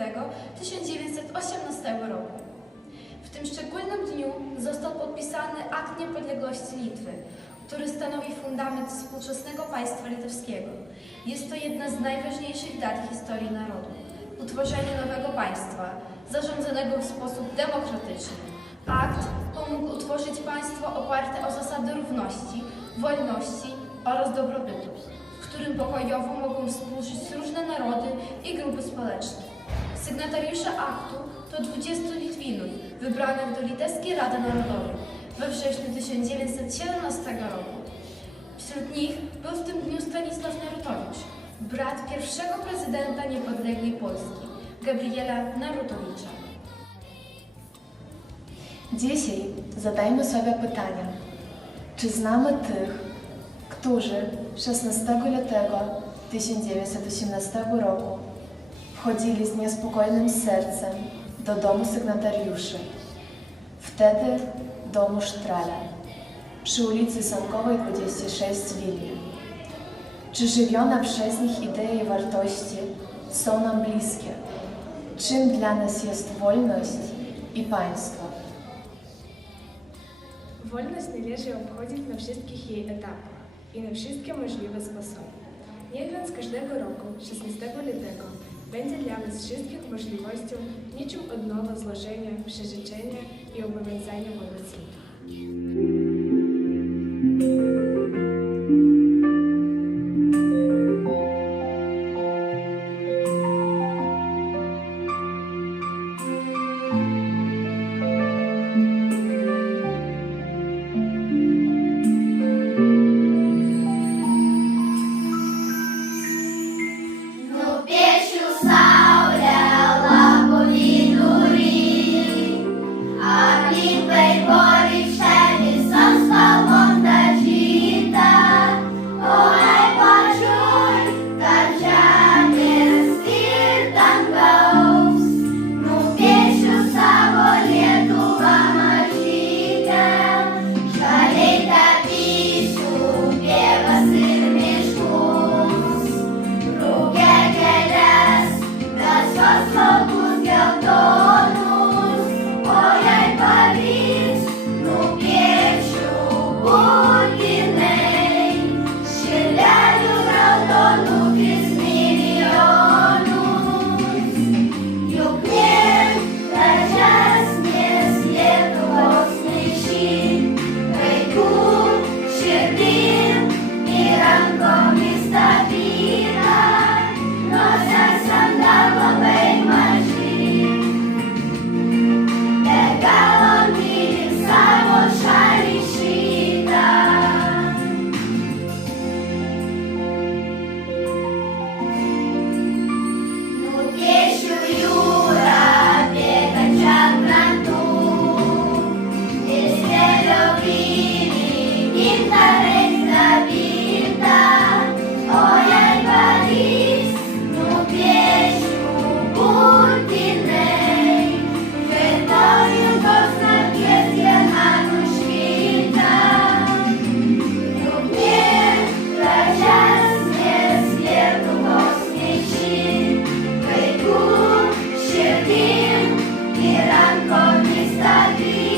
lutego 1918 roku. W tym szczególnym dniu został podpisany akt niepodległości Litwy, który stanowi fundament współczesnego państwa litewskiego. Jest to jedna z najważniejszych dat historii narodu. Utworzenie nowego państwa, zarządzonego w sposób demokratyczny. Akt pomógł utworzyć państwo oparte o zasady równości, wolności oraz dobrobytu, którym pokojowo mogą współżyć różne narody i grupy społeczne. Sygnatariusze aktu to 20 Litwinów wybranych do Litewskiej Rady Narodowej we wrześniu 1917 roku. Wśród nich był w tym dniu Stanisław Narutowicz, brat pierwszego prezydenta niepodległej Polski, Gabriela Narutowicza. Dzisiaj zadajmy sobie pytanie, czy znamy tych, którzy 16 lutego 1918 roku wchodzili z niespokojnym sercem do domu sygnatariuszy, wtedy domu Sztrala, przy ulicy Sankowej 26 w Wilnie. Czy żywione przez nich idee i wartości są nam bliskie? Czym dla nas jest wolność i państwo? Wolność należy obchodzić na wszystkich jej etapach i na wszystkie możliwe sposoby. Niech więc każdego roku, 16 lutego, będzie dla Was wszystkich możliwością niczym od nowa złożenia, przyrzeczenia i obowiązania wobec nich. pobre está.